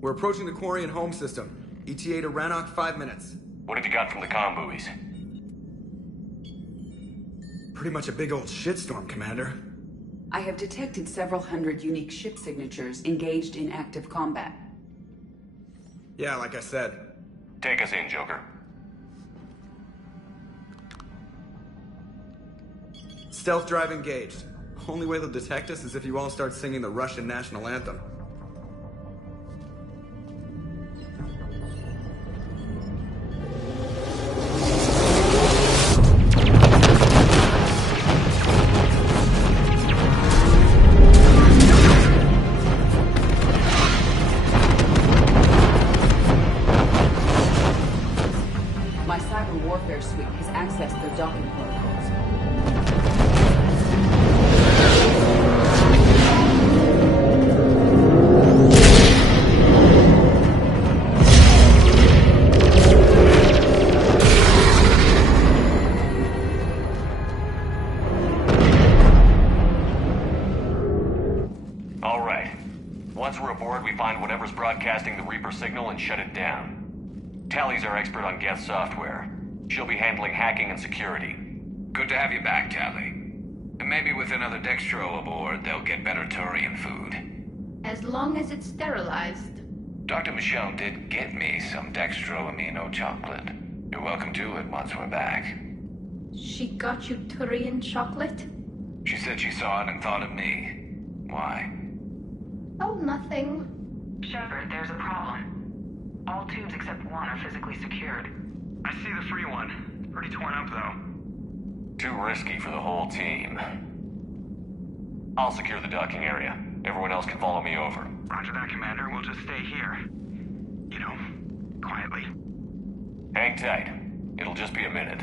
We're approaching the quarry and home system. ETA to Rannoch, 5 minutes. What have you got from the comm buoys? Pretty much a big old shitstorm, Commander. I have detected several hundred unique ship signatures engaged in active combat. Yeah, like I said. Take us in, Joker. Stealth drive engaged. Only way they'll detect us is if you all start singing the Russian national anthem. My cyber warfare suite has accessed their docking protocols. All right. Once we're aboard, we find whatever's broadcasting the Reaper signal and shut it down. Tally's our expert on Geth software. She'll be handling hacking and security. Good to have you back, Tally. And maybe with another Dextro aboard, they'll get better Turian food. As long as it's sterilized. Dr. Michelle did get me some Dextro amino chocolate. You're welcome to it once we're back. She got you Turian chocolate? She said she saw it and thought of me. Why? Oh, nothing. Shepard, there's a problem. All tubes except one are physically secured. I see the free one. Pretty torn up, though. Too risky for the whole team. I'll secure the docking area. Everyone else can follow me over. Roger that, Commander. We'll just stay here. You know, quietly. Hang tight. It'll just be a minute.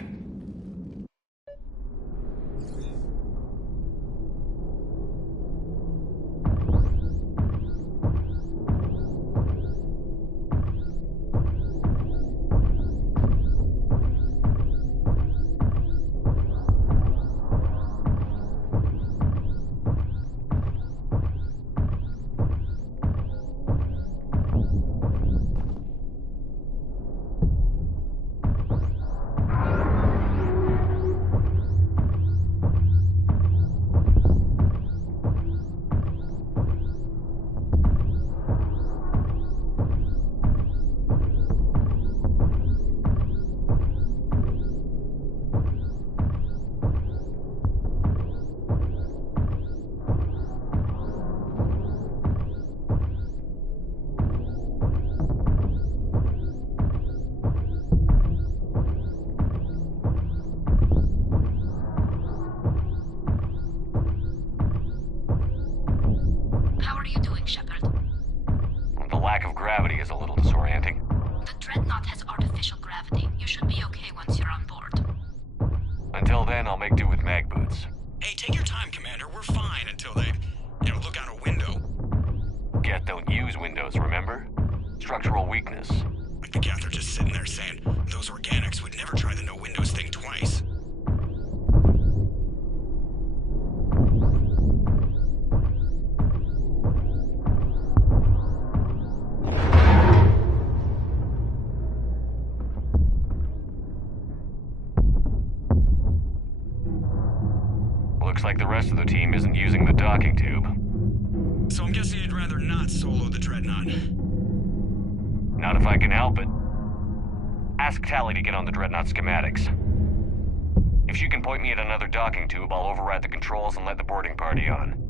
Gravity is a little disorienting. The Dreadnought has artificial gravity. You should be okay once you're on board. Until then, I'll make do with mag boots. Hey, take your time, Commander. We're fine until they, look out a window. Geth don't use windows, remember? Structural weakness. Like the Geth are just sitting there saying, those organics would never try the no windows thing twice. Looks like the rest of the team isn't using the docking tube. So I'm guessing you'd rather not solo the Dreadnought. Not if I can help it. Ask Tally to get on the Dreadnought schematics. If she can point me at another docking tube, I'll override the controls and let the boarding party on.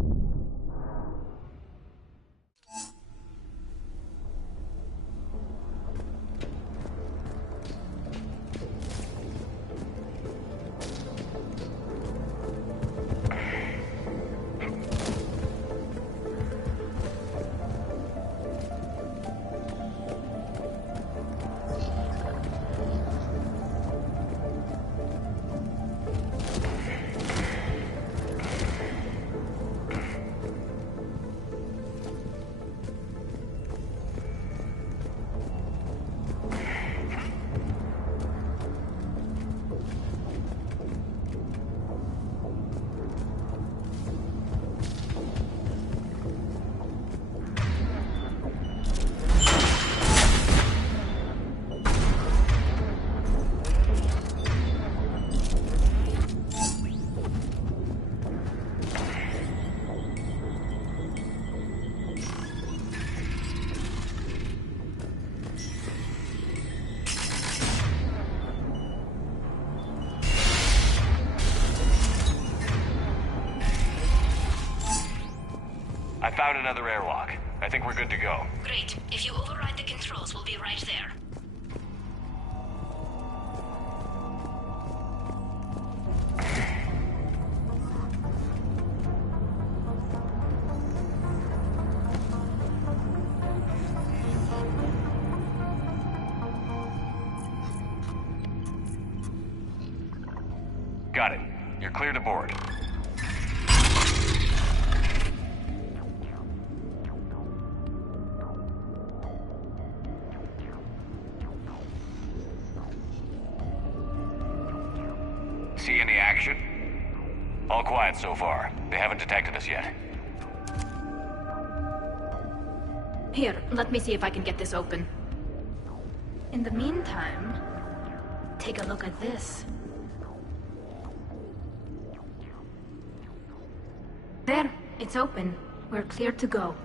found another airlock. I think we're good to go. Great. If you override the controls, we'll be right there. Got it. You're clear to board. See any action? All quiet so far. They haven't detected us yet. Here, let me see if I can get this open. In the meantime, take a look at this. There, it's open. We're clear to go.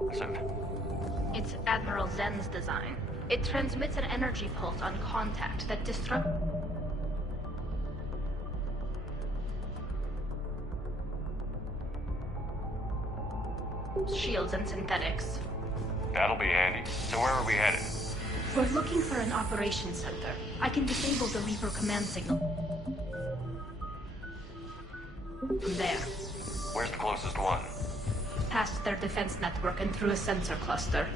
Looks improved. It's Admiral Zen's design. It transmits an energy pulse on contact that disrupts... shields and synthetics. That'll be handy. So where are we headed? We're looking for an operations center. I can disable the Reaper command signal. From there. Where's the closest one? Past their defense network and through a sensor cluster.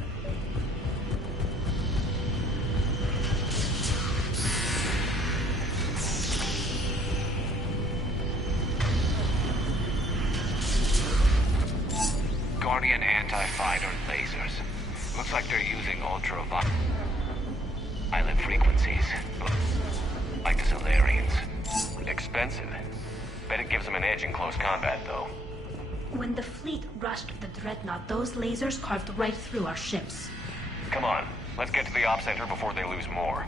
Guardian anti-fighter lasers. Looks like they're using ultraviolet frequencies. Like the Solarians. Expensive. Bet it gives them an edge in close combat, though. When the fleet rushed the Dreadnought, those lasers carved right through our ships. Come on, let's get to the op center before they lose more.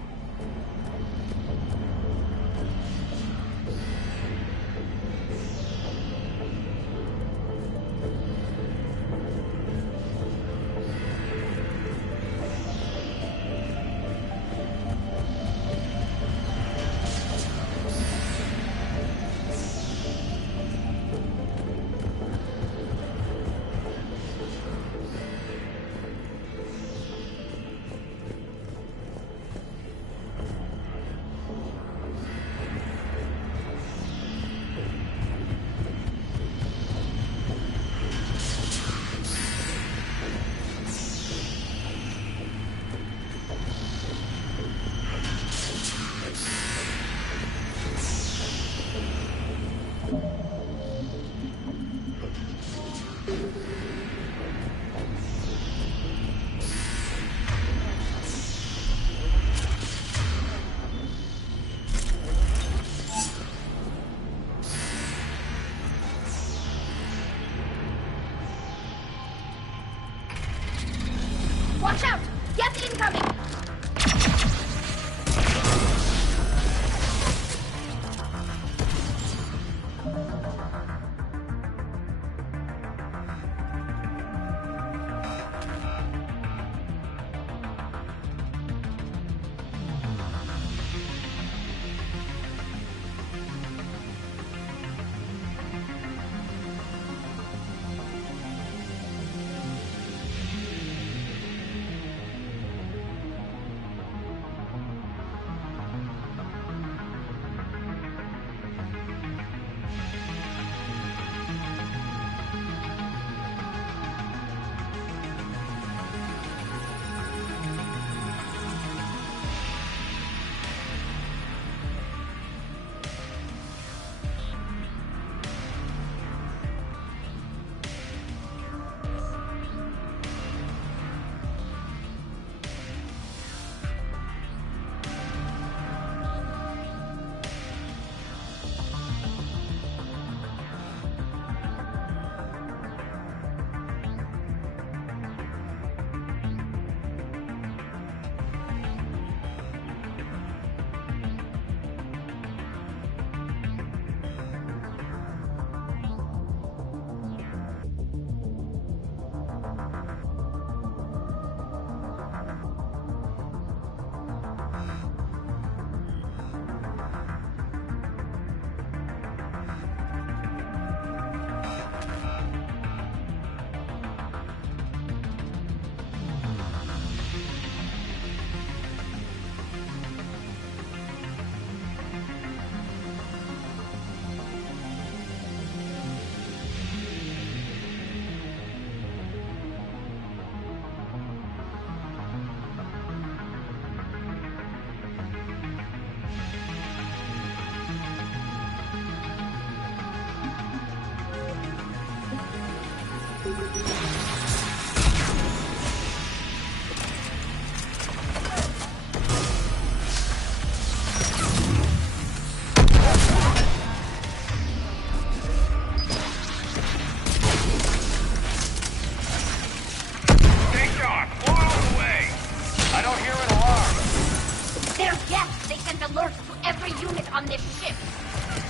on this ship.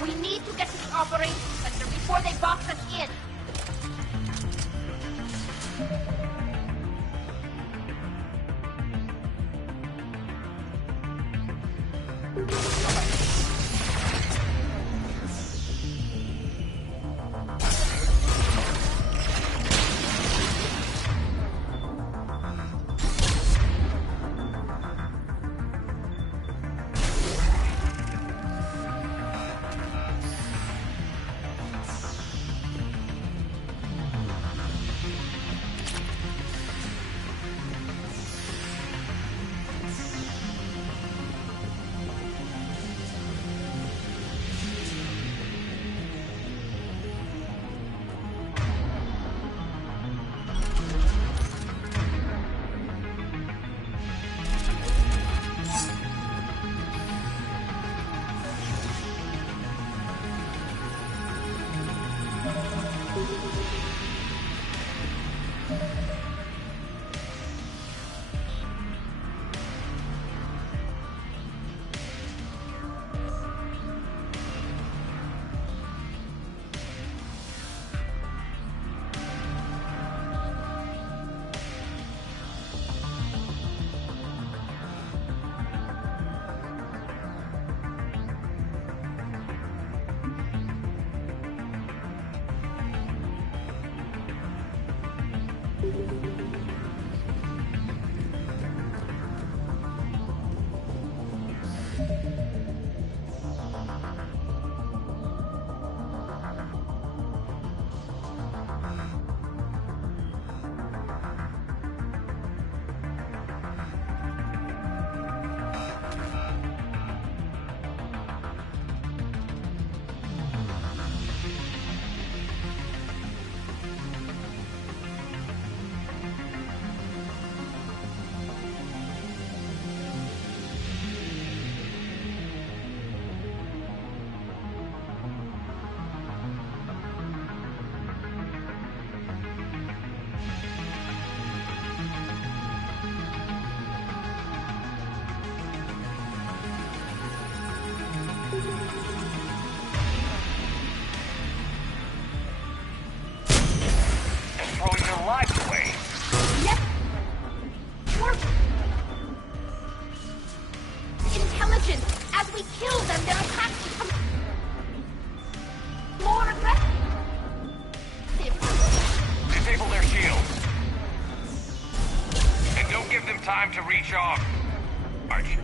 We need to get to the operations center before they box us in. Time to recharge. Arch.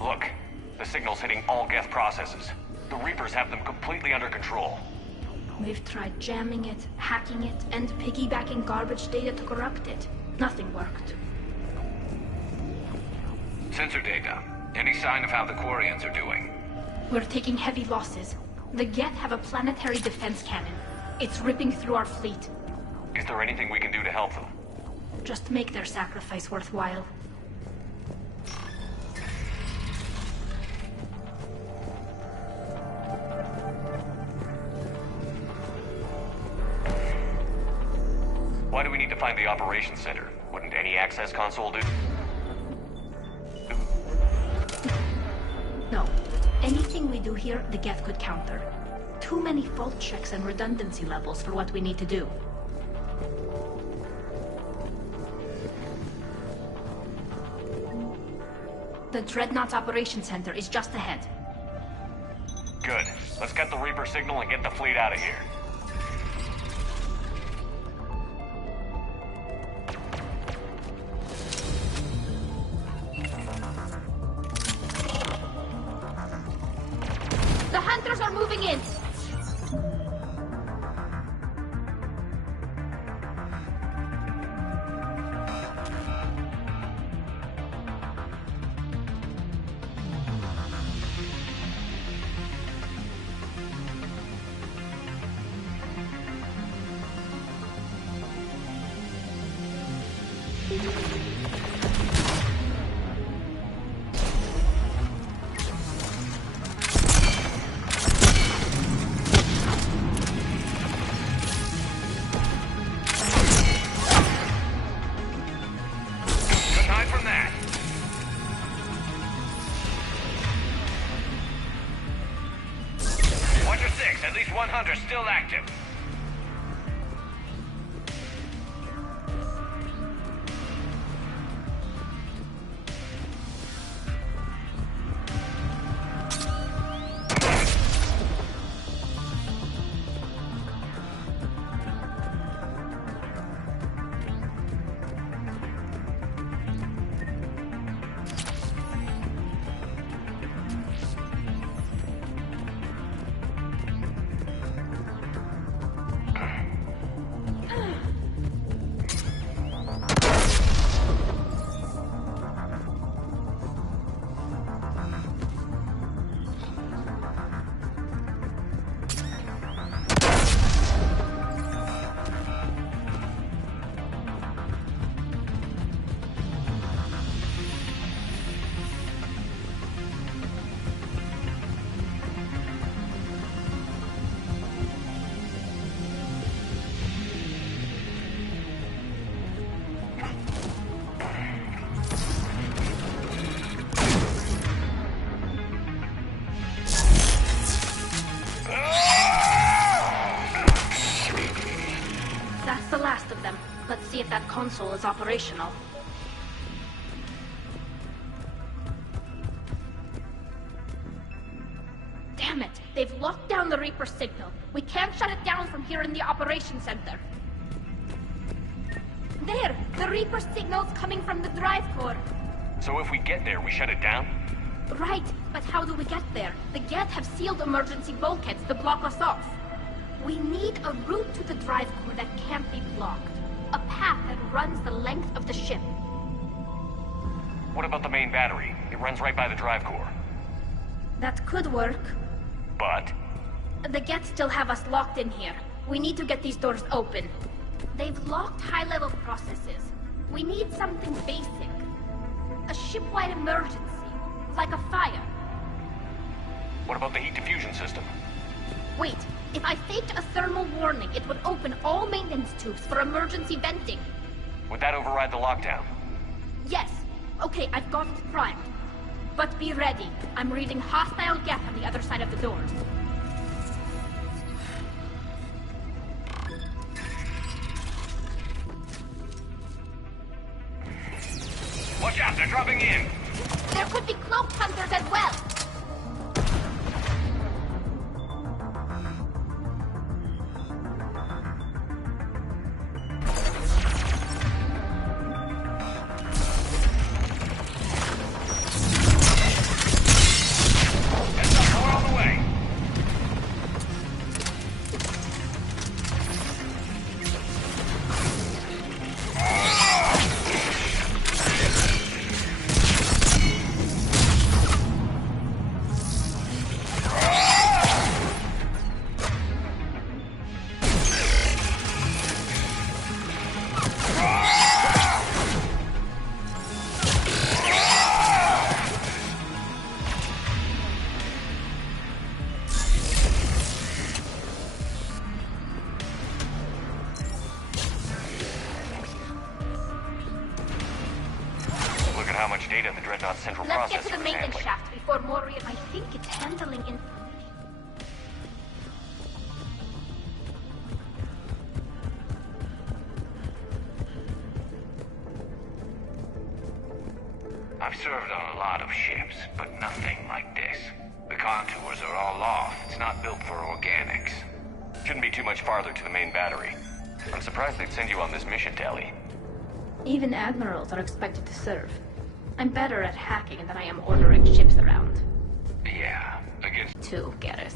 Look, the signal's hitting all Geth processes. The Reapers have them completely under control. We've tried jamming it, hacking it, and piggybacking garbage data to corrupt it. Nothing worked. Sensor data. Any sign of how the Quarians are doing? We're taking heavy losses. The Geth have a planetary defense cannon. It's ripping through our fleet. Is there anything we can do to help them? Just make their sacrifice worthwhile. Why do we need to find the operations center? Wouldn't any access console do? No. Anything we do here, the Geth could counter. Too many fault checks and redundancy levels for what we need to do. The Dreadnought's Operations Center is just ahead. Good. Let's get the Reaper signal and get the fleet out of here. The Hunters are moving in! Good hide from that. Watch your six. At least one hunter still active. That's the last of them. Let's see if that console is operational. Damn it! They've locked down the Reaper signal. We can't shut it down from here in the Operations Center. There! The Reaper signal's coming from the drive core. So if we get there, we shut it down? Right, but how do we get there? The Geth have sealed emergency bulkheads to block us off. We need a route to the drive core that can't be blocked. A path that runs the length of the ship. What about the main battery? It runs right by the drive core. That could work. But? The Geth still have us locked in here. We need to get these doors open. They've locked high-level processes. We need something basic. A ship-wide emergency. Like a fire. What about the heat diffusion system? Wait, if I faked a thermal warning, it would open all maintenance tubes for emergency venting. Would that override the lockdown? Yes. Okay, I've got it primed. But be ready. I'm reading hostile Geth on the other side of the doors. Watch out, they're dropping in. There could be cloaked hunters as well. Heads up, we're on the way. data the Dreadnought's central Let's get processor to the is maintenance handling. shaft before Morian... I think it's handling information. I've served on a lot of ships, but nothing like this. The contours are all off. It's not built for organics. Shouldn't be too much farther to the main battery. I'm surprised they'd send you on this mission, Tali. Even admirals are expected to serve. I'm better at hacking than I am ordering ships around. Yeah, against... To Garrus.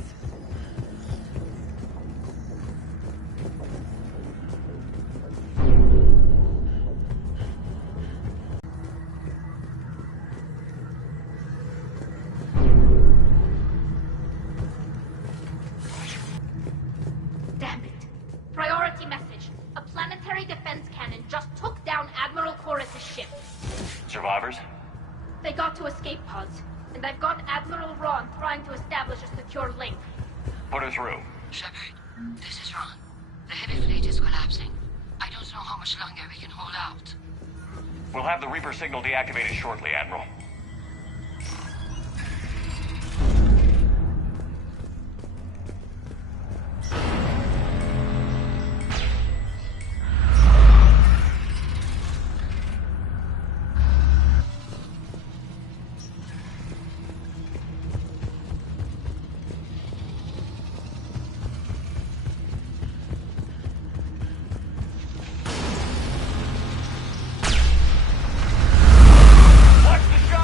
Damn it. Priority message. A planetary defense cannon just took down Admiral Chorus's ship. Survivors? They got to escape pods, and I've got Admiral Ron trying to establish a secure link. Put her through. Shepard, this is Ron. The heavy fleet is collapsing. I don't know how much longer we can hold out. We'll have the Reaper signal deactivated shortly, Admiral. Watch the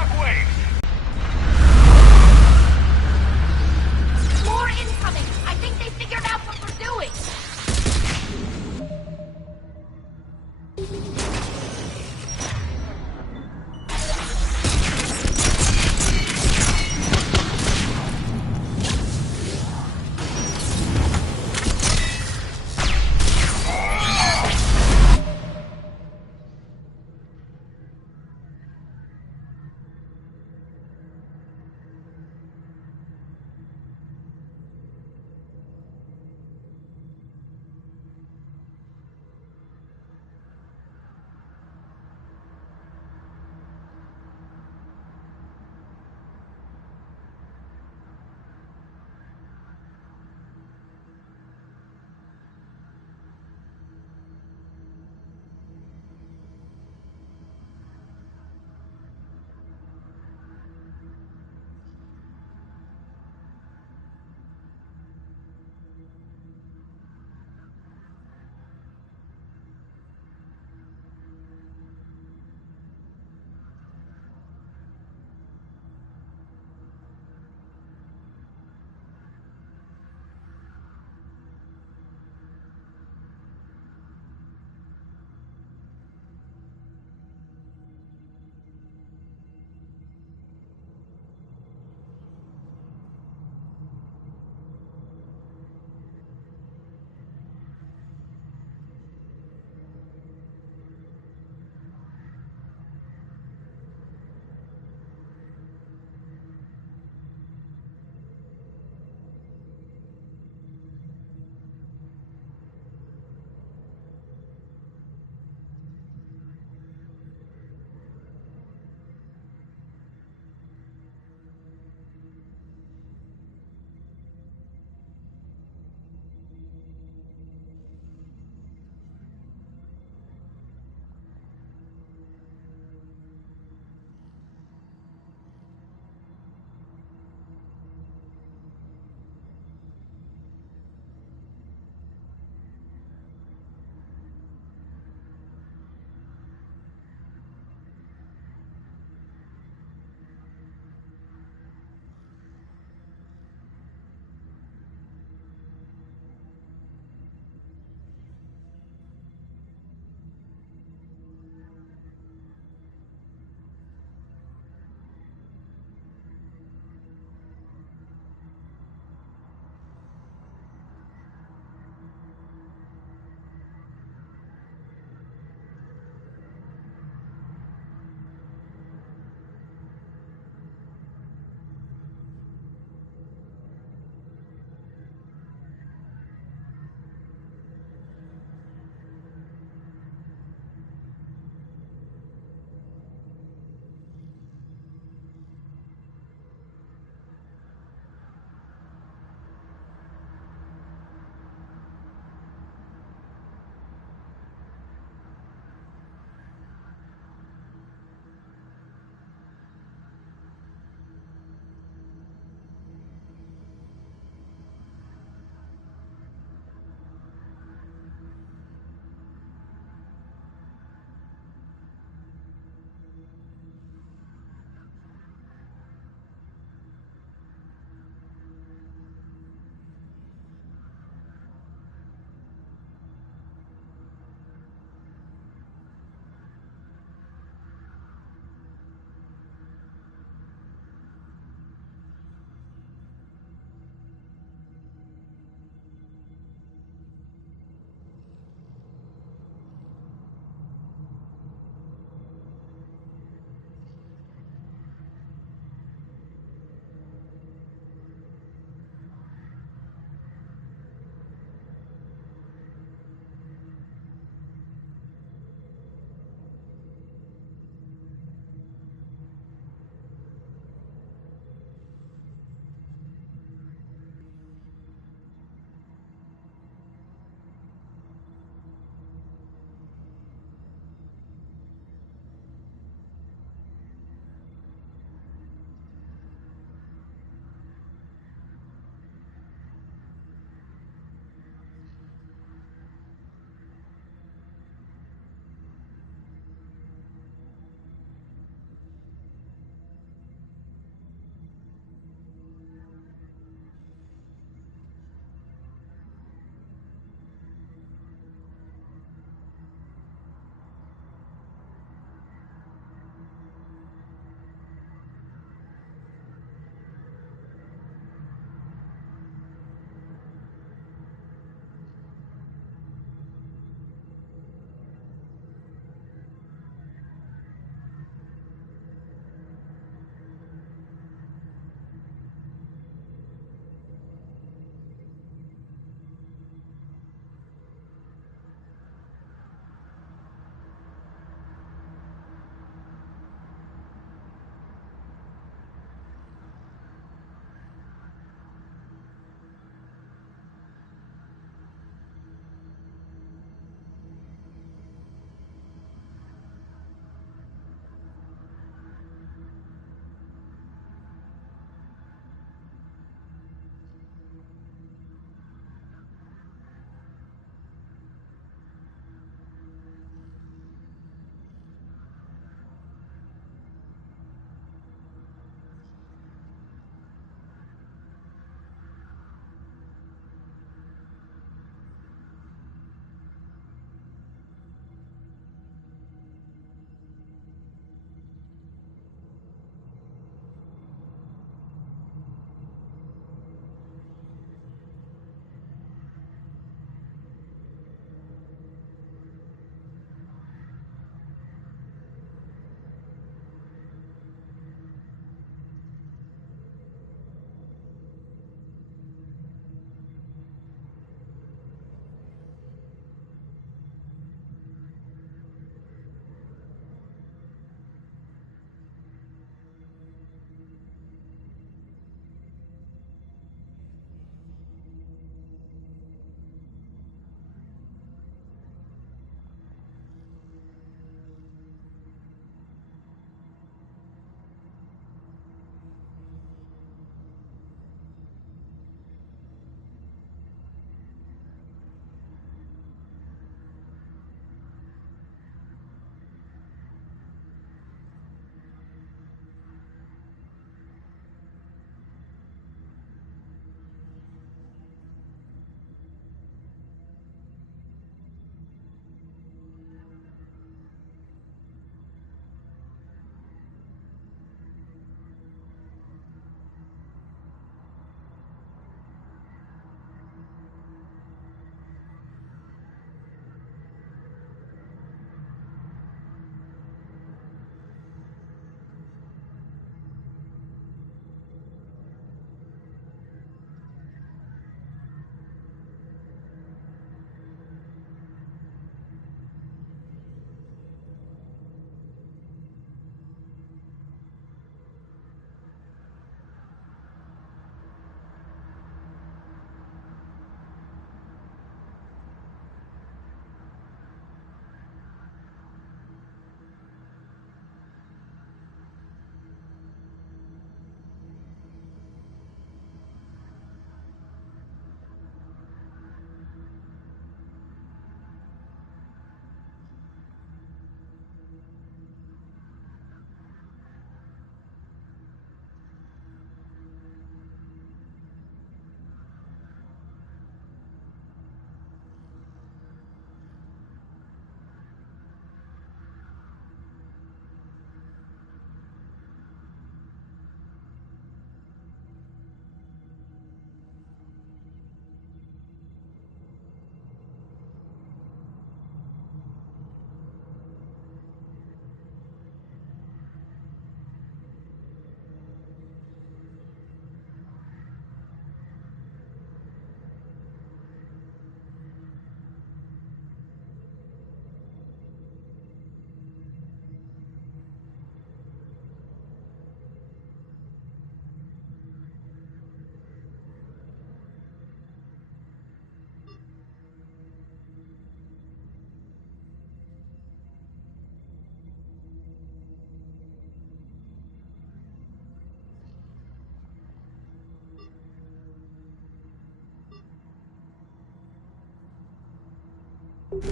We need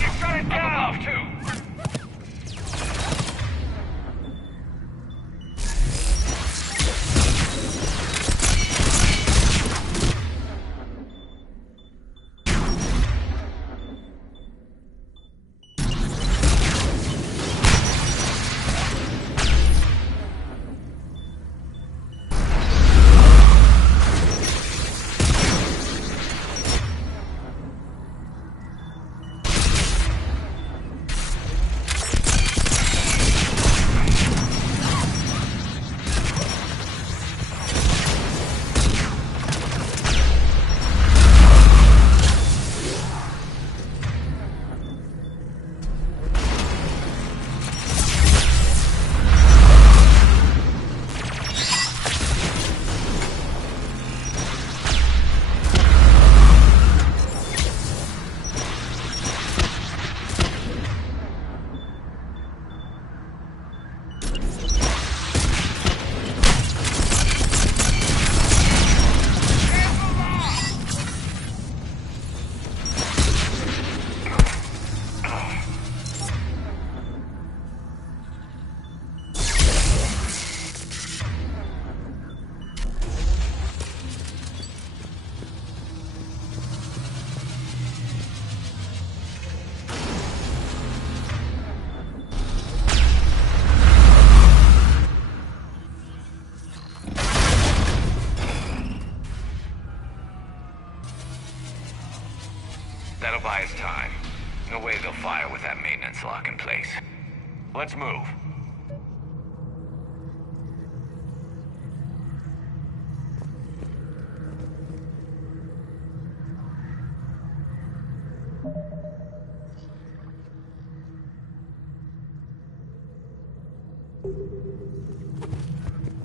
to shut it down! Too. That'll buy us time. No way they'll fire with that maintenance lock in place. Let's move.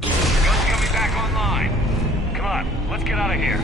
Guns coming back online. Come on, let's get out of here.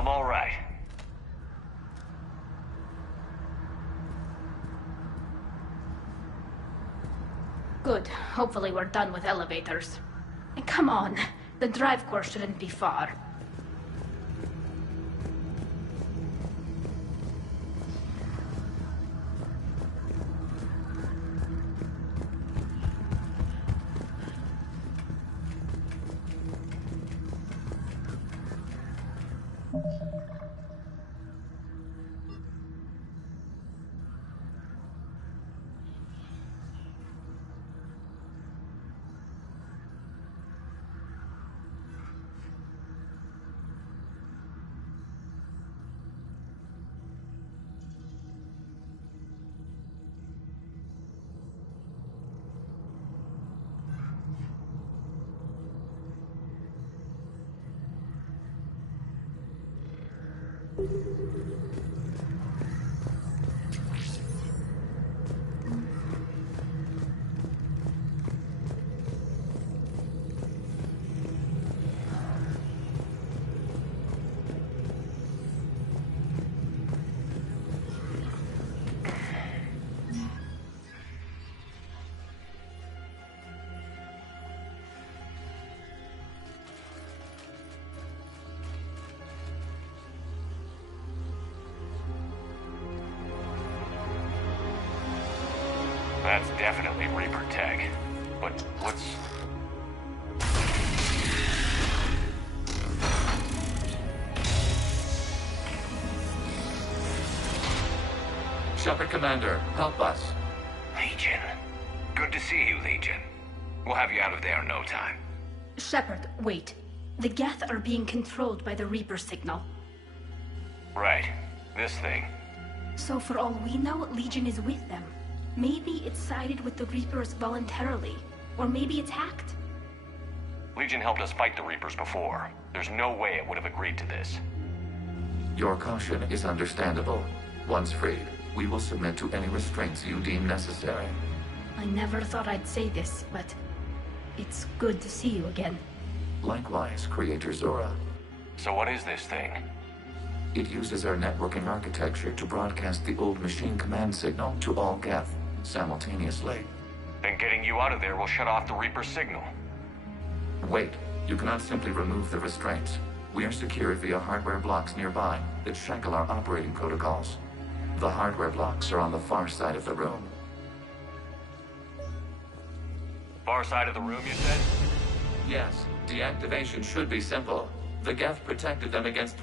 I'm all right. Good. Hopefully we're done with elevators. And come on, the drive course shouldn't be far. That's definitely Reaper tech. But what's... Shepard Commander, help us. Legion. Good to see you, Legion. We'll have you out of there in no time. Shepard, wait. The Geth are being controlled by the Reaper signal. Right. This thing. So for all we know, Legion is with them. Maybe it sided with the Reapers voluntarily. Or maybe it's hacked. Legion helped us fight the Reapers before. There's no way it would have agreed to this. Your caution is understandable. Once freed, we will submit to any restraints you deem necessary. I never thought I'd say this, but it's good to see you again. Likewise, Creator Zora. So what is this thing? It uses our networking architecture to broadcast the old machine command signal to all Geth simultaneously. Then getting you out of there will shut off the Reaper's signal. Wait, you cannot simply remove the restraints. We are secured via hardware blocks nearby that shackle our operating protocols. The hardware blocks are on the far side of the room. Far side of the room, you said? Yes, deactivation should be simple. The Geth protected them against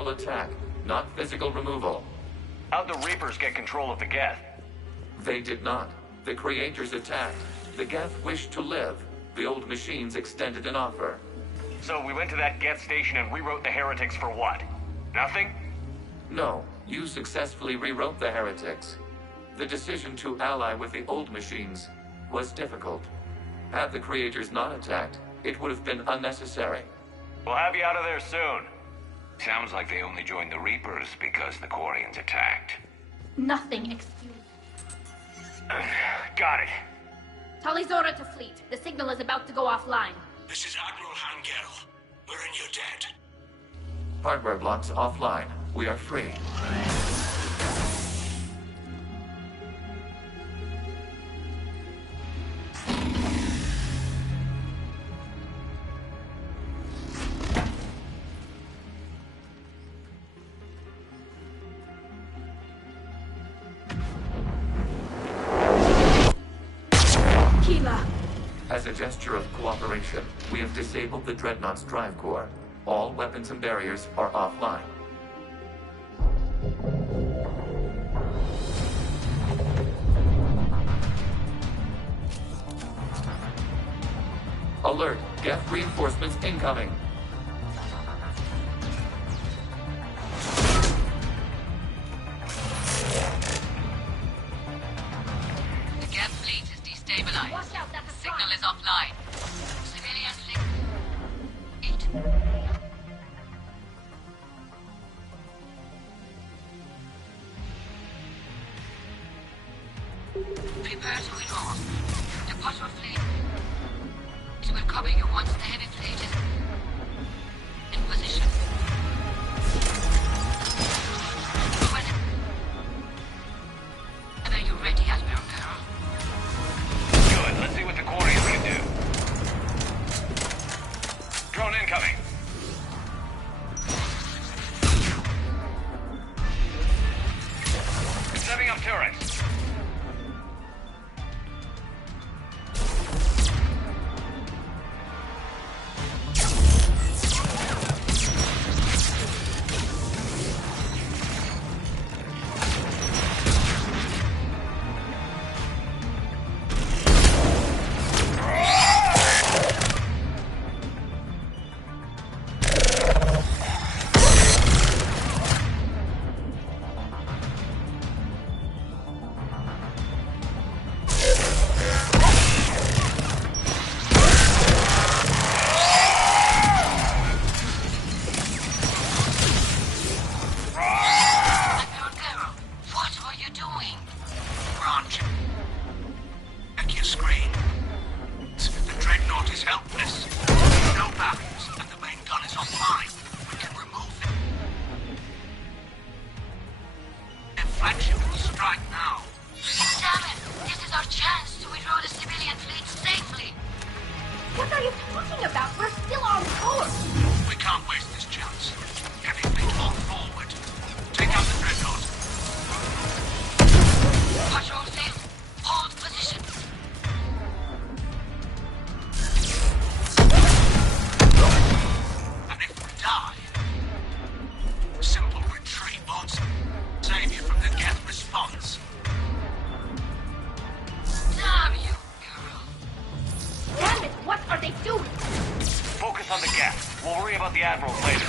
viral attack, not physical removal. How'd the Reapers get control of the Geth? They did not. The creators attacked. The Geth wished to live. The old machines extended an offer. So we went to that Geth station and rewrote the heretics for what? Nothing? No, you successfully rewrote the heretics. The decision to ally with the old machines was difficult. Had the creators not attacked, it would have been unnecessary. We'll have you out of there soon. Sounds like they only joined the Reapers because the Quarians attacked. Nothing excuse. Got it. Talizora to fleet. The signal is about to go offline. This is Admiral Hangel. We're in your debt. Hardware blocks offline. We are free. As a gesture of cooperation, we have disabled the Dreadnought's drive core. All weapons and barriers are offline. Alert! Geth reinforcements incoming! The Geth fleet is destabilized. Watch out, that's a Signal front. is offline. Civilian fleet. Prepare to withdraw. The Potter fleet will cover you once the heavy fleet is in position. Are you ready, Admiral Carroll? Good. Let's see what the Quarians can do. Drone incoming. Setting up turrets. Admiral Carroll, what are you doing? Branch. Check your screen. The Dreadnought is helpless. No barriers, and the main gun is offline. We can remove it. Their flagship will strike now. Damn it! This is our chance to withdraw the civilian fleet safely. What are you talking about? We're still on course. We can't waste this chance. Heavy fleet on forward. Take out the Dreadnought. Patrol fleet, hold position. And if we die, simple retreat won't save you from the Geth response. Damn you, Carroll. Damn it, what are they doing? Focus on the Geth. We'll worry about the Admirals later.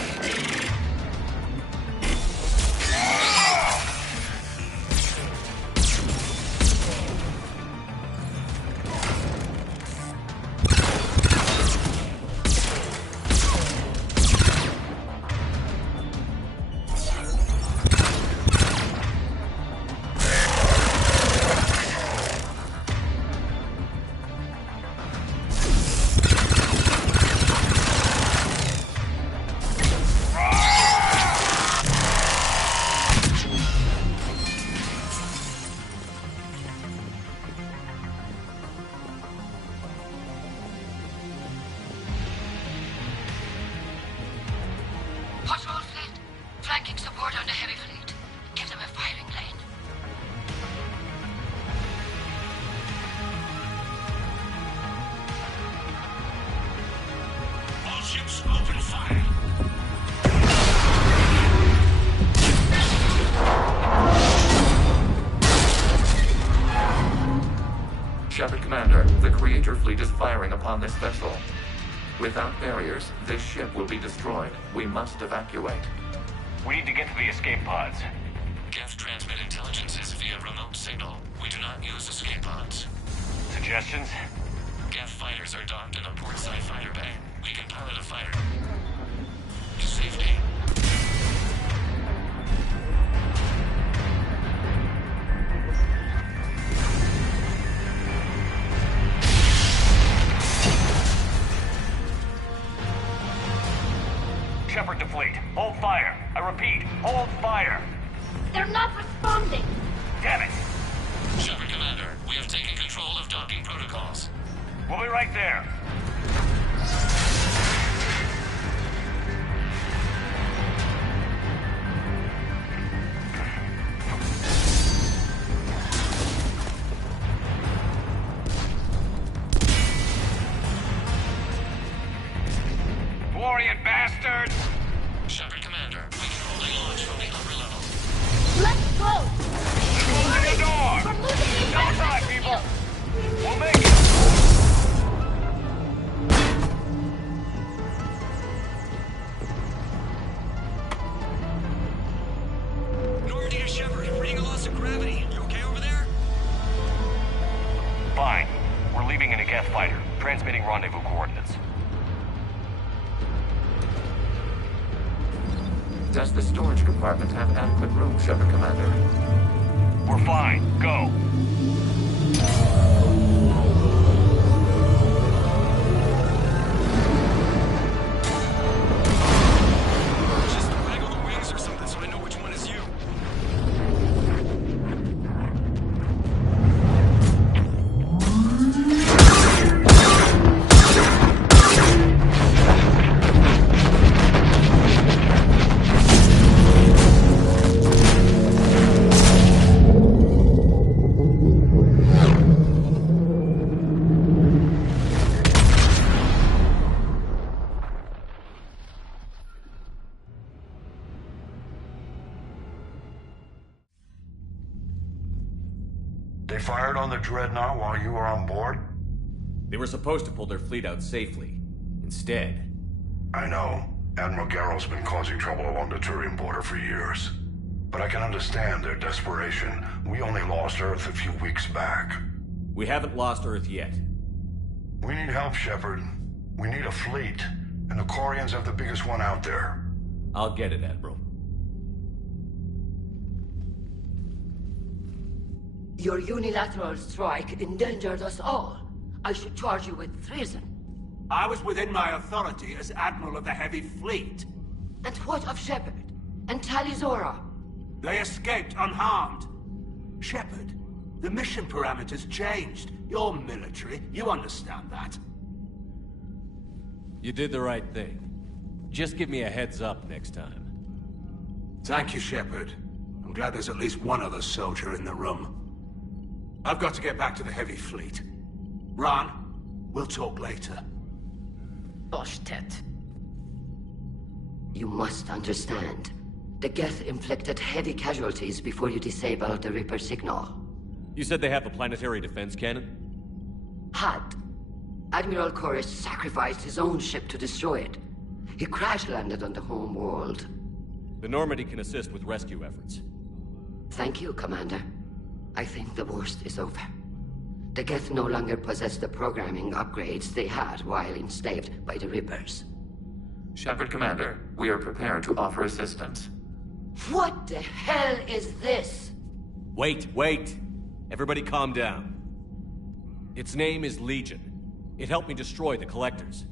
major fleet is firing upon this vessel. Without barriers, this ship will be destroyed. We must evacuate. We need to get to the escape pods. Geth transmit intelligences via remote signal. We do not use escape pods. Suggestions? Geth fighters are docked in a portside fighter bay. We can pilot a fighter to safety. Shepard to fleet. Hold fire. I repeat, hold fire. They're not responding. Damn it. Shepard Commander, we have taken control of docking protocols. We'll be right there. Glorian bastards! Shepard Commander, we can only launch from the upper level. Let's go. Closing the door! We're losing the No time, people! We'll make it! Normandy to Shepard, reading a loss of gravity. You okay over there? Fine. We're leaving in a Geth fighter, transmitting rendezvous coordinates. Does the storage compartment have adequate room, Shepard Commander? We're fine. Go. Just waggle the wings or something so I know which one is you. They fired on the Dreadnought while you were on board? They were supposed to pull their fleet out safely. Instead... I know. Admiral Garrow's been causing trouble along the Turian border for years. But I can understand their desperation. We only lost Earth a few weeks back. We haven't lost Earth yet. We need help, Shepard. We need a fleet. And the Quarians have the biggest one out there. I'll get it, Admiral. Your unilateral strike endangered us all. I should charge you with treason. I was within my authority as Admiral of the Heavy Fleet. And what of Shepard? And Talizora? They escaped unharmed. Shepard, the mission parameters changed. You're military, you understand that. You did the right thing. Just give me a heads up next time. Thank you, Shepard. I'm glad there's at least one other soldier in the room. I've got to get back to the Heavy Fleet. Ron, we'll talk later. Oshtet. You must understand. The Geth inflicted heavy casualties before you disabled the Reaper signal. You said they have a planetary defense cannon? Had. Admiral Koris sacrificed his own ship to destroy it. He crash-landed on the home world. The Normandy can assist with rescue efforts. Thank you, Commander. I think the worst is over. The Geth no longer possess the programming upgrades they had while enslaved by the Reapers. Shepard Commander, we are prepared to offer assistance. What the hell is this? Wait. Everybody calm down. Its name is Legion. It helped me destroy the Collectors.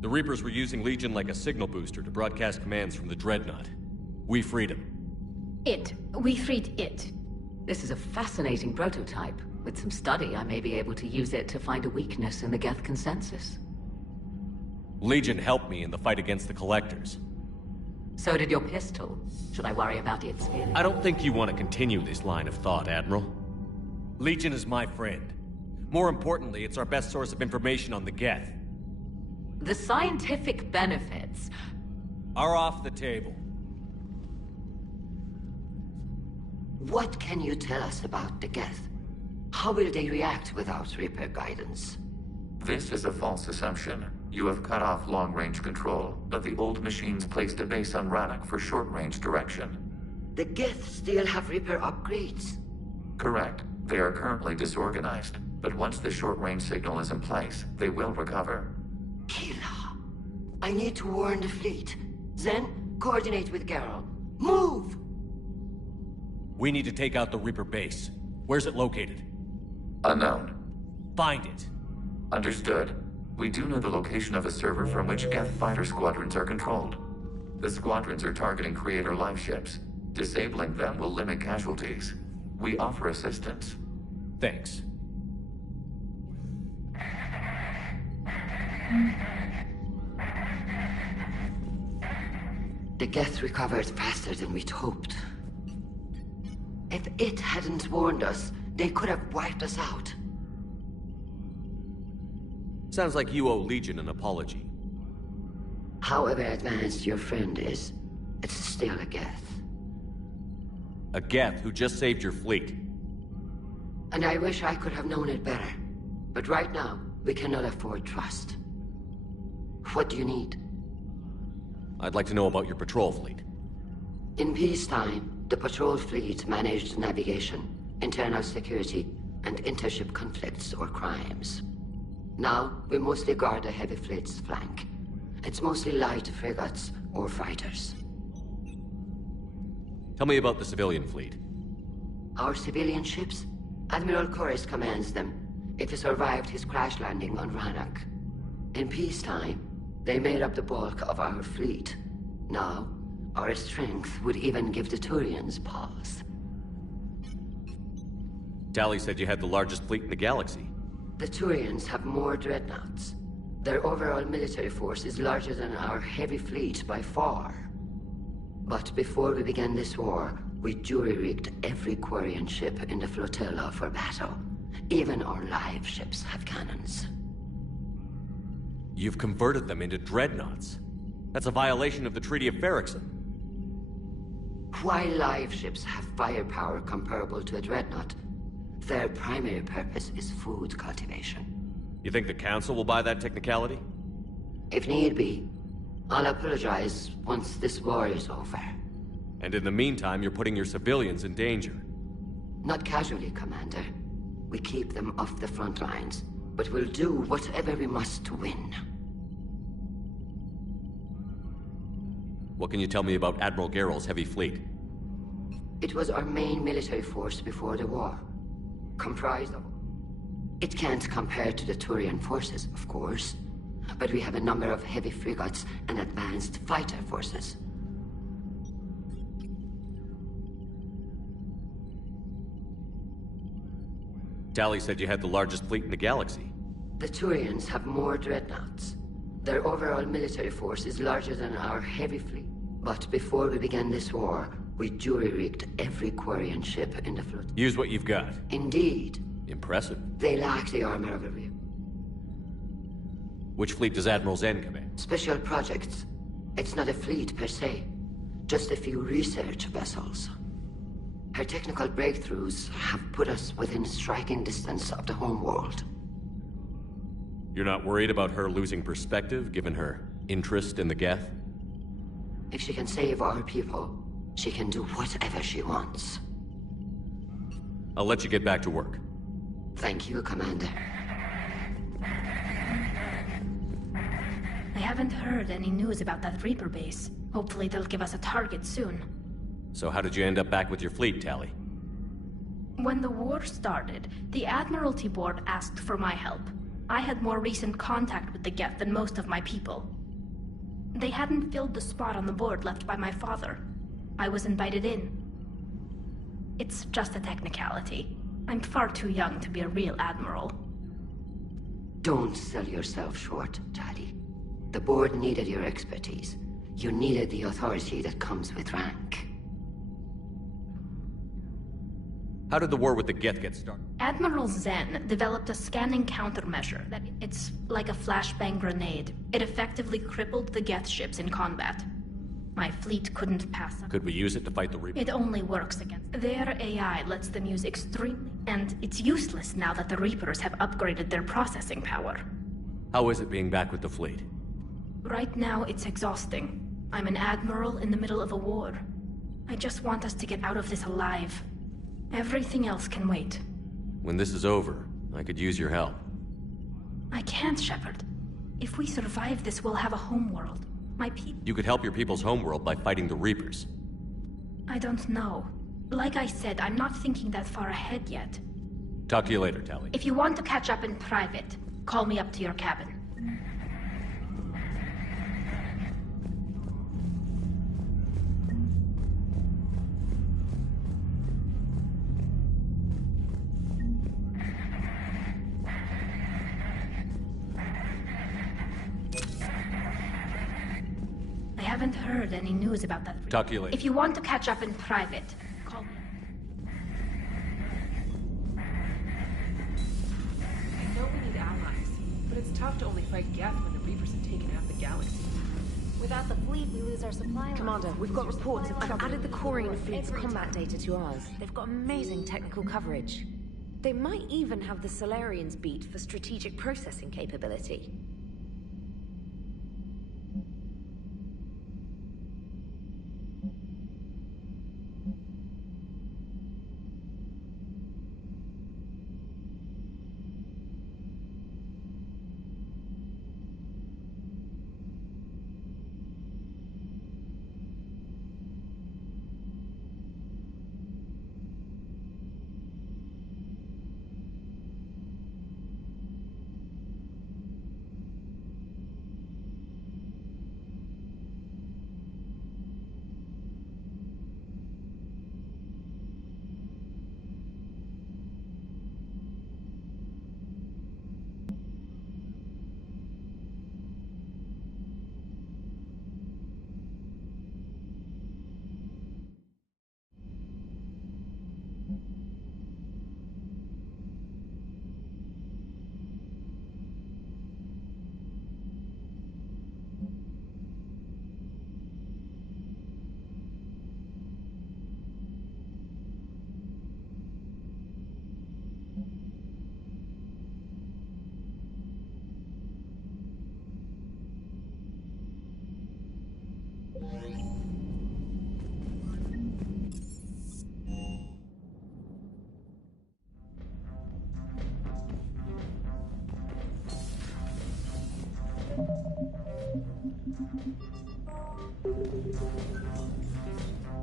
The Reapers were using Legion like a signal booster to broadcast commands from the Dreadnought. We freed him. We freed it. This is a fascinating prototype. With some study, I may be able to use it to find a weakness in the Geth consensus. Legion helped me in the fight against the Collectors. So did your pistol. Should I worry about its feelings? I don't think you want to continue this line of thought, Admiral. Legion is my friend. More importantly, it's our best source of information on the Geth. The scientific benefits are off the table. What can you tell us about the Geth? How will they react without Reaper guidance? This is a false assumption. You have cut off long-range control, but the old machines placed a base on Rannoch for short-range direction. The Geth still have Reaper upgrades? Correct. They are currently disorganized, but once the short-range signal is in place, they will recover. Kila, I need to warn the fleet. Zen, coordinate with Garrow. Move! We need to take out the Reaper base. Where's it located? Unknown. Find it. Understood. We do know the location of a server from which Geth fighter squadrons are controlled. The squadrons are targeting Creator live ships. Disabling them will limit casualties. We offer assistance. Thanks. The Geth recovered faster than we'd hoped. If it hadn't warned us, they could have wiped us out. Sounds like you owe Legion an apology. However advanced your friend is, it's still a Geth. A Geth who just saved your fleet. And I wish I could have known it better. But right now, we cannot afford trust. What do you need? I'd like to know about your patrol fleet. In peacetime, the patrol fleet managed navigation, internal security, and intership conflicts or crimes. Now, we mostly guard the heavy fleet's flank. It's mostly light frigates or fighters. Tell me about the civilian fleet. Our civilian ships? Admiral Corus commands them. If he survived his crash landing on Rannoch. In peacetime, they made up the bulk of our fleet. Now, our strength would even give the Turians pause. Tali said you had the largest fleet in the galaxy. The Turians have more dreadnoughts. Their overall military force is larger than our heavy fleet by far. But before we began this war, we jury-rigged every Quarian ship in the flotilla for battle. Even our live ships have cannons. You've converted them into dreadnoughts. That's a violation of the Treaty of Ferrixon. While live ships have firepower comparable to a dreadnought, their primary purpose is food cultivation. You think the Council will buy that technicality? If need be, I'll apologize once this war is over. And in the meantime, you're putting your civilians in danger. Not casually, Commander. We keep them off the front lines, but we'll do whatever we must to win. What can you tell me about Admiral Garrel's heavy fleet? It was our main military force before the war. Comprised of... It can't compare to the Turian forces, of course. But we have a number of heavy frigates and advanced fighter forces. Tali said you had the largest fleet in the galaxy. The Turians have more dreadnoughts. Their overall military force is larger than our heavy fleet. But before we began this war, we jury-rigged every Quarian ship in the fleet. Use what you've got. Indeed. Impressive. They lack the armor of a real. Which fleet does Admiral Zen command? Special projects. It's not a fleet per se. Just a few research vessels. Her technical breakthroughs have put us within striking distance of the homeworld. You're not worried about her losing perspective, given her interest in the Geth? If she can save our people, she can do whatever she wants. I'll let you get back to work. Thank you, Commander. I haven't heard any news about that Reaper base. Hopefully they'll give us a target soon. So how did you end up back with your fleet, Tali? When the war started, the Admiralty Board asked for my help. I had more recent contact with the Geth than most of my people. They hadn't filled the spot on the board left by my father. I was invited in. It's just a technicality. I'm far too young to be a real admiral. Don't sell yourself short, Tali. The board needed your expertise. You needed the authority that comes with rank. How did the war with the Geth get started? Admiral Zen developed a scanning countermeasure that it's like a flashbang grenade. It effectively crippled the Geth ships in combat. My fleet couldn't pass up. Could we use it to fight the Reapers? It only works against... Their AI lets them use extremely... And it's useless now that the Reapers have upgraded their processing power. How is it being back with the fleet? Right now, it's exhausting. I'm an admiral in the middle of a war. I just want us to get out of this alive. Everything else can wait. When this is over, I could use your help. I can't, Shepard. If we survive this, we'll have a homeworld. My people... You could help your people's homeworld by fighting the Reapers. I don't know. Like I said, I'm not thinking that far ahead yet. Talk to you later, Tali. If you want to catch up in private, call me up to your cabin. I haven't heard any news about that. Talk to you later. If you want to catch up in private, call me. I know we need allies, but it's tough to only fight Geth when the Reapers have taken half the galaxy. Without the fleet, we lose our supply line. Commander, we've got reports of trouble. I've added the Corian fleet's combat data to ours. They've got amazing technical coverage. They might even have the Solarians beat for strategic processing capability.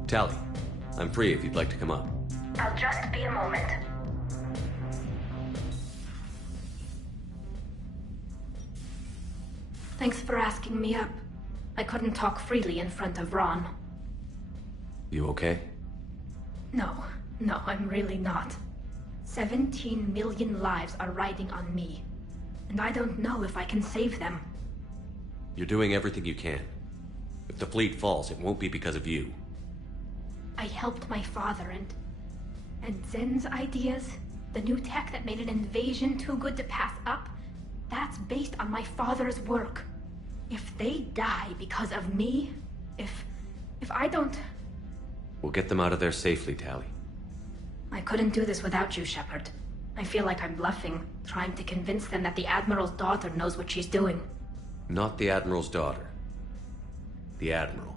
Tali, I'm free if you'd like to come up. I'll just be a moment. Thanks for asking me up. I couldn't talk freely in front of Ron. You okay? No, I'm really not. 17 million lives are riding on me. And I don't know if I can save them. You're doing everything you can. If the fleet falls, it won't be because of you. I helped my father and Zen's ideas, the new tech that made an invasion too good to pass up, that's based on my father's work. If they die because of me, if I don't... We'll get them out of there safely, Tali. I couldn't do this without you, Shepard. I feel like I'm bluffing, trying to convince them that the Admiral's daughter knows what she's doing. Not the Admiral's daughter. The Admiral.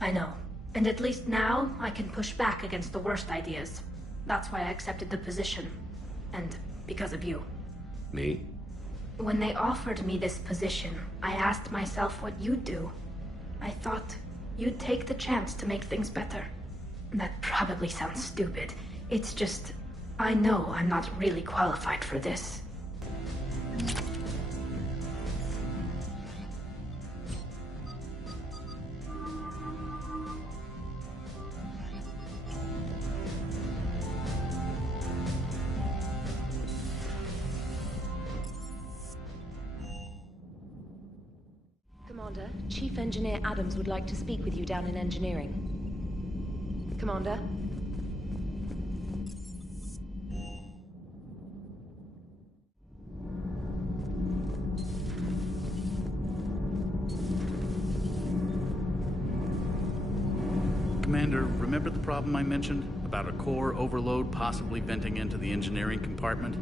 I know. And at least now, I can push back against the worst ideas. That's why I accepted the position. And because of you. Me? When they offered me this position, I asked myself what you'd do. I thought you'd take the chance to make things better. That probably sounds stupid. It's just, I know I'm not really qualified for this. Commander, Chief Engineer Adams would like to speak with you down in engineering. Commander? Commander, remember the problem I mentioned? About a core overload possibly venting into the engineering compartment?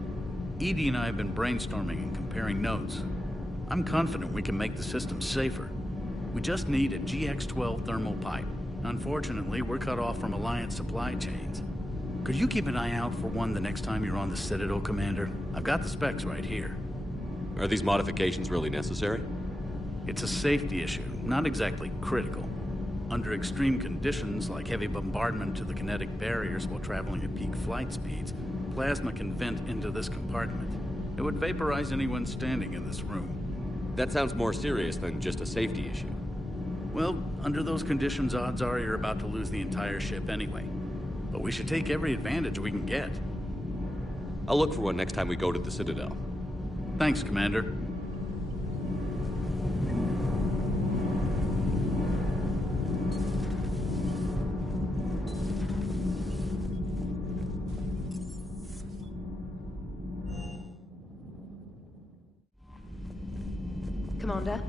Edie and I have been brainstorming and comparing notes. I'm confident we can make the system safer. We just need a ch.12 thermal pipe. Unfortunately, we're cut off from Alliance supply chains. Could you keep an eye out for one the next time you're on the Citadel, Commander? I've got the specs right here. Are these modifications really necessary? It's a safety issue, not exactly critical. Under extreme conditions, like heavy bombardment to the kinetic barriers while traveling at peak flight speeds, plasma can vent into this compartment. It would vaporize anyone standing in this room. That sounds more serious than just a safety issue. Well, under those conditions, odds are you're about to lose the entire ship anyway. But we should take every advantage we can get. I'll look for one next time we go to the Citadel. Thanks, Commander. Commander?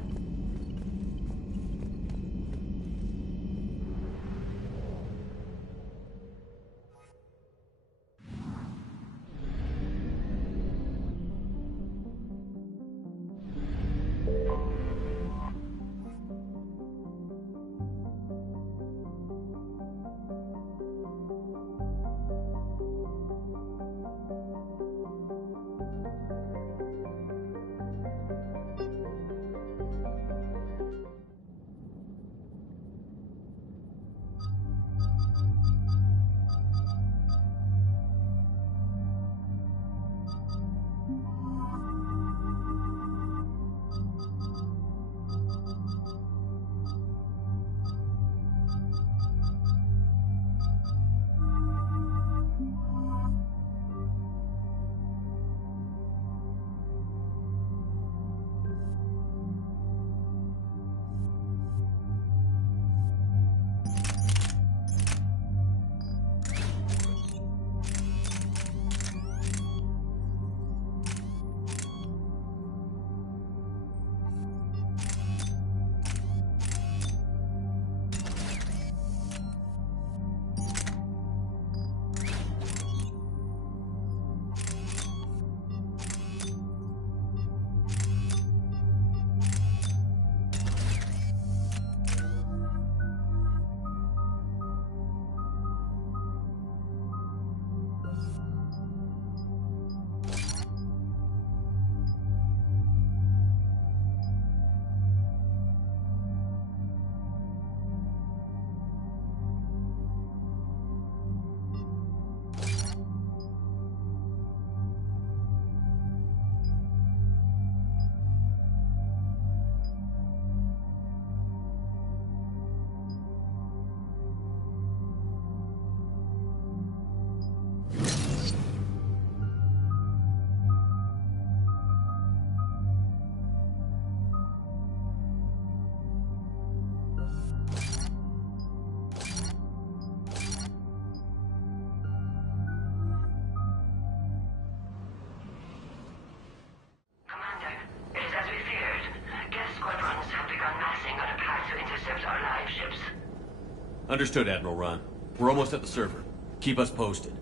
Understood, Admiral Ron. We're almost at the server. Keep us posted.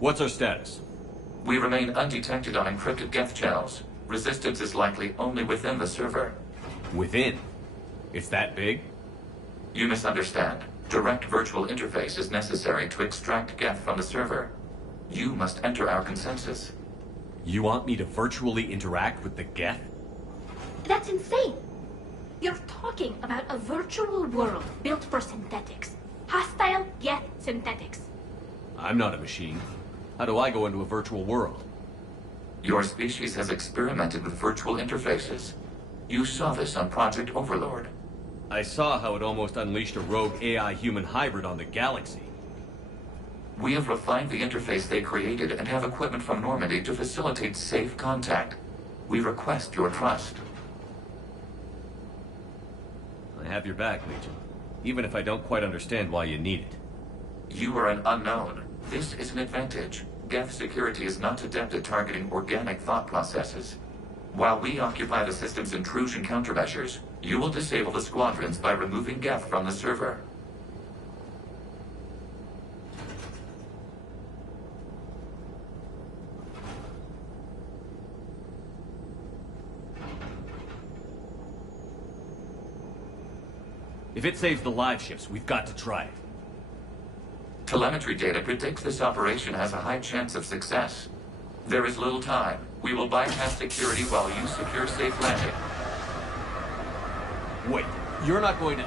What's our status? We remain undetected on encrypted Geth channels. Resistance is likely only within the server. Within? It's that big? You misunderstand. Direct virtual interface is necessary to extract Geth from the server. You must enter our consensus. You want me to virtually interact with the Geth? That's insane! You're talking about a virtual world built for synthetics. Hostile Geth synthetics. I'm not a machine. How do I go into a virtual world? Your species has experimented with virtual interfaces. You saw this on Project Overlord. I saw how it almost unleashed a rogue AI-human hybrid on the galaxy. We have refined the interface they created and have equipment from Normandy to facilitate safe contact. We request your trust. I have your back, Legion. Even if I don't quite understand why you need it. You are an unknown. This is an advantage. Geth security is not adept at targeting organic thought processes. While we occupy the system's intrusion countermeasures, you will disable the squadrons by removing Geth from the server. If it saves the live ships, we've got to try it. Telemetry data predicts this operation has a high chance of success. There is little time. We will bypass security while you secure safe landing. Wait, you're not going to...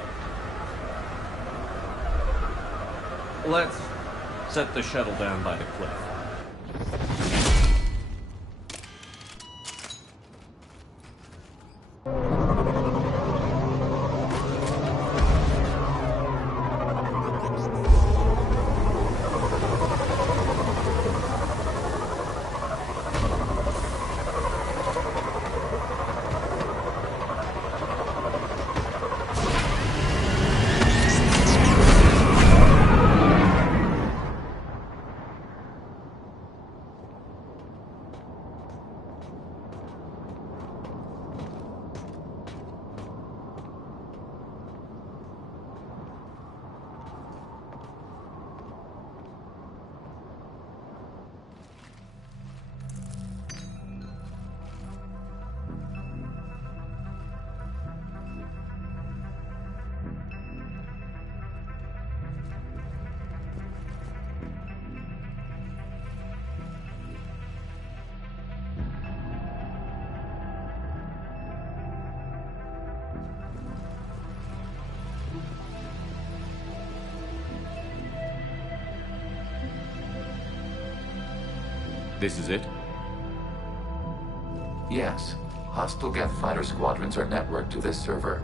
Let's set the shuttle down by the cliff. This is it? Yes. Hostile Geth fighter squadrons are networked to this server.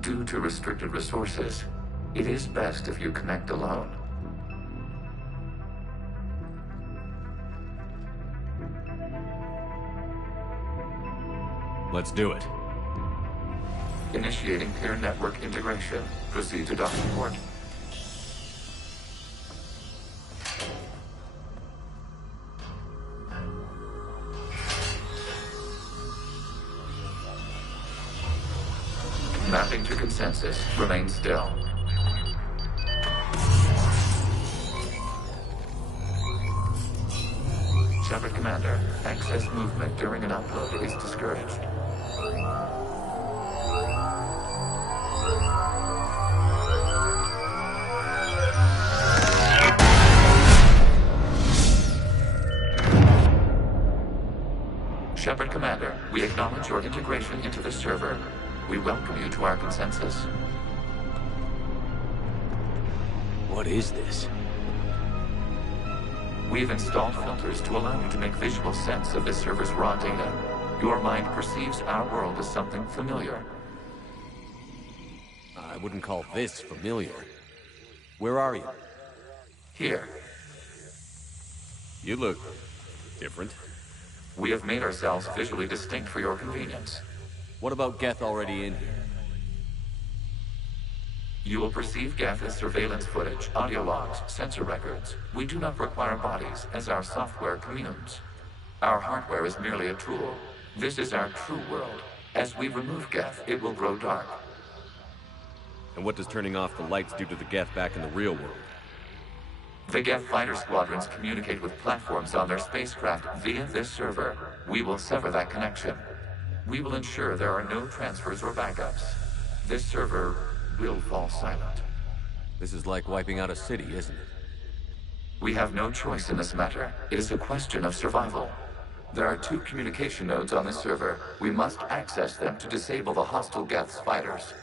Due to restricted resources, it is best if you connect alone. Let's do it. Initiating peer network integration. Proceed to docking port. Mapping to consensus. Remain still. Shepard Commander, access movement during an upload is discouraged. Shepard Commander, we acknowledge your integration into the server. We welcome you to our consensus. What is this? We've installed filters to allow you to make visual sense of the server's raw data. Your mind perceives our world as something familiar. I wouldn't call this familiar. Where are you? Here. You look different. We have made ourselves visually distinct for your convenience. What about Geth already in here? You will perceive Geth as surveillance footage, audio logs, sensor records. We do not require bodies, as our software communes. Our hardware is merely a tool. This is our true world. As we remove Geth, it will grow dark. And what does turning off the lights do to the Geth back in the real world? The Geth fighter squadrons communicate with platforms on their spacecraft via this server. We will sever that connection. We will ensure there are no transfers or backups. This server will fall silent. This is like wiping out a city, isn't it? We have no choice in this matter. It is a question of survival. There are 2 communication nodes on this server. We must access them to disable the hostile Geth's fighters.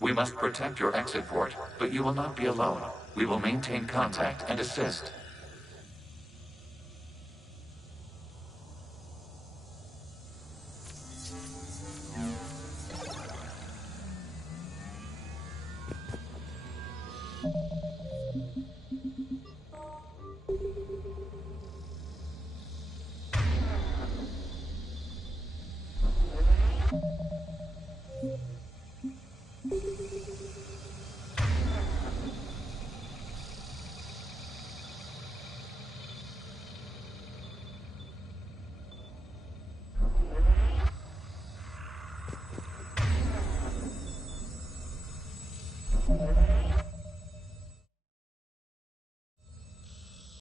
We must protect your exit port, but you will not be alone. We will maintain contact and assist.